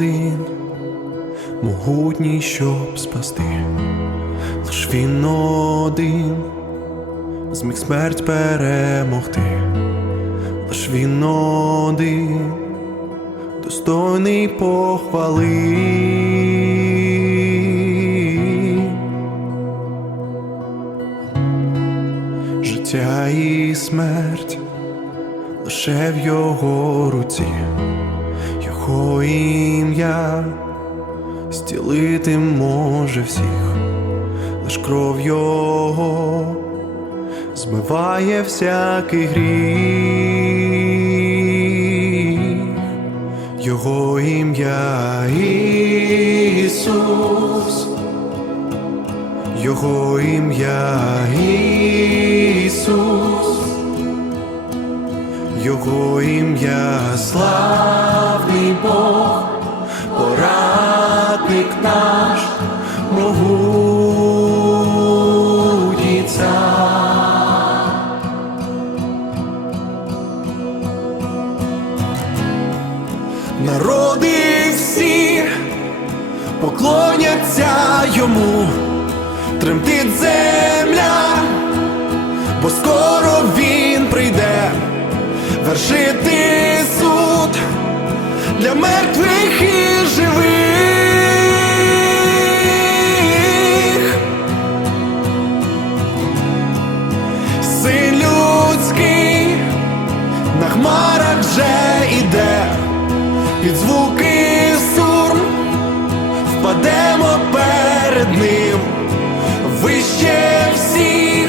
один, могутній, щоб спасти, лиш він один, зміг смерть перемогти, лиш він один, достойний похвали, життя і смерть лише в його руці його ім'я стілити може всіх, лиш кров його змиває всякий гріх, його ім'я Ісус, його ім'я Ісус. Його ім'я слава. наш могутній. Народи всі поклоняться йому, тремтить земля, бо скоро він прийде вершити суд для мертвих. впадемо перед ним вище всіх.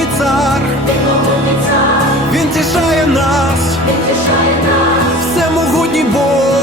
могутній цар, він тішає нас, всемогутній Бог.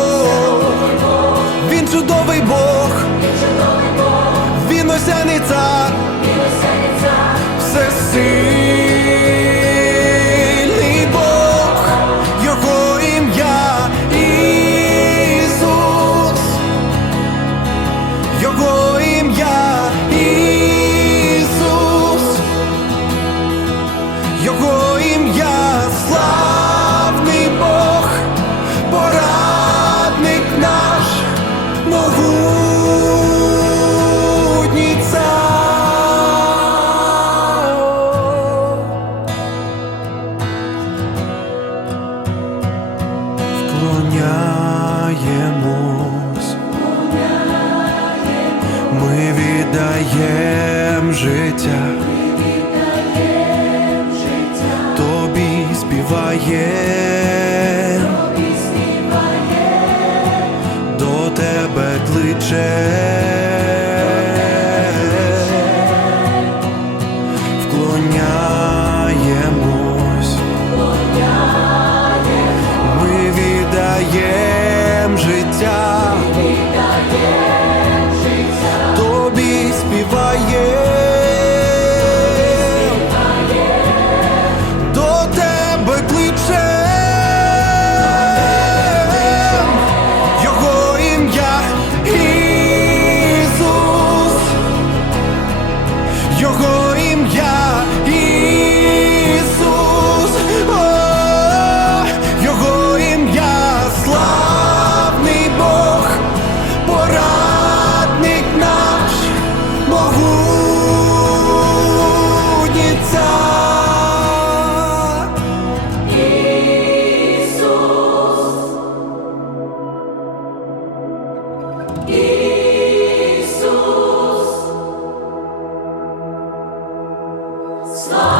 ми віддаємо життя, тобі співає, до тебе кличе. Slow.